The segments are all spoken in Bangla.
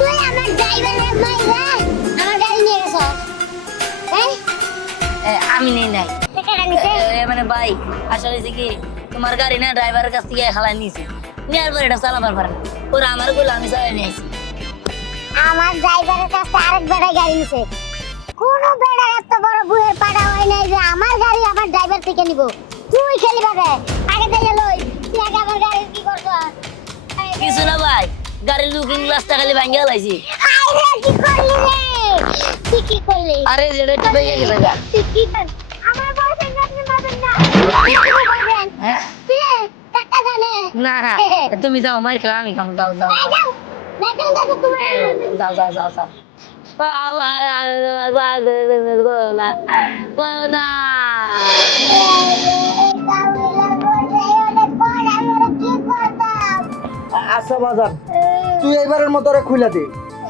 তুই আমার ড্রাইভারের মাইরা আমার গাড়ি নিয়ে গেছ আমি নেই নাই টাকাটা নিছে মানে ভাই আসলে হয়েছে কি তোমার গাড়ি না ড্রাইভারের কাছ থেকে হালাই নিয়েছে নেওয়ার পর এটা চালাবার পারে না ওরা আমার গুলো আমি চালাই নিয়েছি আমার ড্রাইভারের কাছে আরেক বেড়া গাড়ি নিছে কোন বেড়া এত বড় বুয়ের পাড়া হয় নাই যে আমার গাড়ি আমার ড্রাইভার থেকে নিব তুই খেলি পাবে আগে থেকে লই তুই আগে আমার গাড়ি কি করছ কিছু না ভাই গাড়ির লুকিং গ্লাসটা খালি ভাঙে গেলাইছি আরে কি করলি রে তুই কি করলি আরে যেটা একটু ভেঙে গেছে গা। তুই কি আমার বয়ফ্রেন্ড আপনি মারবেন না হ্যাঁ? তুই টাকা জানে না না তুমি যাও মার খাও আমি খাও দাও দাও যাও যাও যাও যাও না আচ্ছা বাজার তুই এবারের মতো ওরা খুলে দে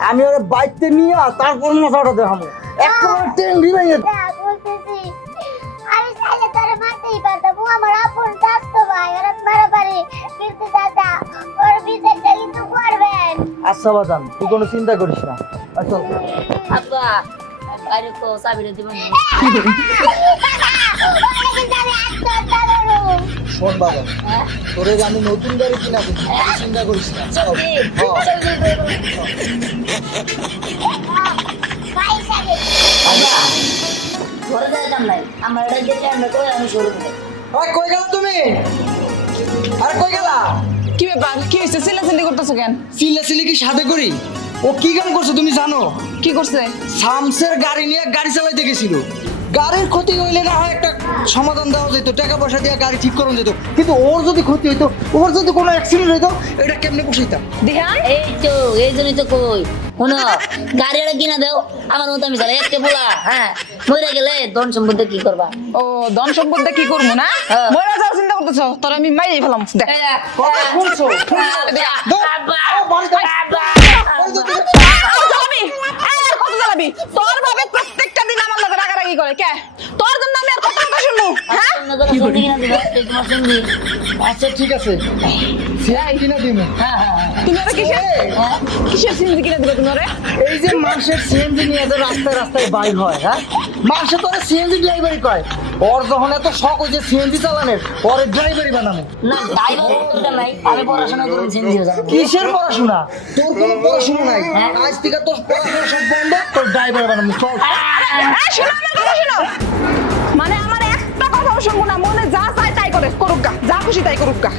আমি ওরা বাইকতে নিয়ে তারপর মশাটা দেখাবো একেবারে ট্রেন দিবে আমি চাইলে তোরে মারতেই পারতাম ও আমার আপন স্বাস্থ্য ভাই ওরা মারা পারে কিন্তু দাদা ওর বিচারটা কিন্তু করবেন আচ্ছা বাজান তুই কোনো চিন্তা করিস না আচ্ছা আব্বা আরে তো চাবিটা দিবেন শোন বাবা তোরে যে আমি নতুন গাড়ি কিনা দিই তুই চিন্তা করিস না চল। ঘরে যাইতাম নাই আমার এটা গেছে আমরা কই আমি শুরু করি ওই কই গেলা তুমি আর কই গেলা কি ব্যাপার কি হয়েছে চিল্লাচিল্লি করতেছো কেন চিল্লাচিল্লি কি সাথে করি ও কি কাম করছে তুমি জানো কি করছে শামসের গাড়ি নিয়ে গাড়ি চালাইতে গেছিল গাড়ির ক্ষতি হইলে না হয় একটা সমাধান দেওয়া যেত টাকা পয়সা দিয়ে গাড়ি ঠিক করানো যেত কিন্তু ওর যদি ক্ষতি হইতো ওর যদি কোনো অ্যাক্সিডেন্ট হইতো এটা কেমনে বসাইতাম দিহান এই তো এই জন্যই তো কই শোনো গাড়িটা কিনা দাও আমার মতো আমি চালাই একটা বলা হ্যাঁ মরে গেলে ধন সম্পত্তি কি করবা ও ধন সম্পদে কি করবো না হ্যাঁ। মরে যাও চিন্তা করতেছো তোর আমি মাইরে ফেলাম দেখ কথা শুনছো আর জ্বালাবি আর কত জ্বালাবি তোর ভাবে প্রত্যেকটা দিন আমার লগে রাগারাগি করে কে তোর জন্য আমি আর কত কথা শুনবো হ্যাঁ তোমার সঙ্গী আচ্ছা ঠিক আছে সিয়াই কিনা দিমু তুমি ওরা কিসের সিনজি কিনে দিবে তুমি ওরে এই যে মানুষের সিএনজি নিয়ে যে রাস্তায় রাস্তায় বাইর হয় হ্যাঁ মানুষে তো সিএনজি ড্রাইভারই কয় ওর যখন এত শখ হয়েছে সিএনজি চালানোর ওর ড্রাইভারই বানাবো না ড্রাইভার নাই আমি পড়াশোনা করে সিনজিও জানি কিসের পড়াশোনা তোর কোনো পড়াশোনা নাই আজ থেকে তোর পড়াশোনা সব বন্ধ তোর ড্রাইভার বানাবো চল শোনো আমার কথা শোনো মানে আমার একটা কথাও শুনবো না মনে যা চায় তাই করে করুক গা যা খুশি তাই করুক গা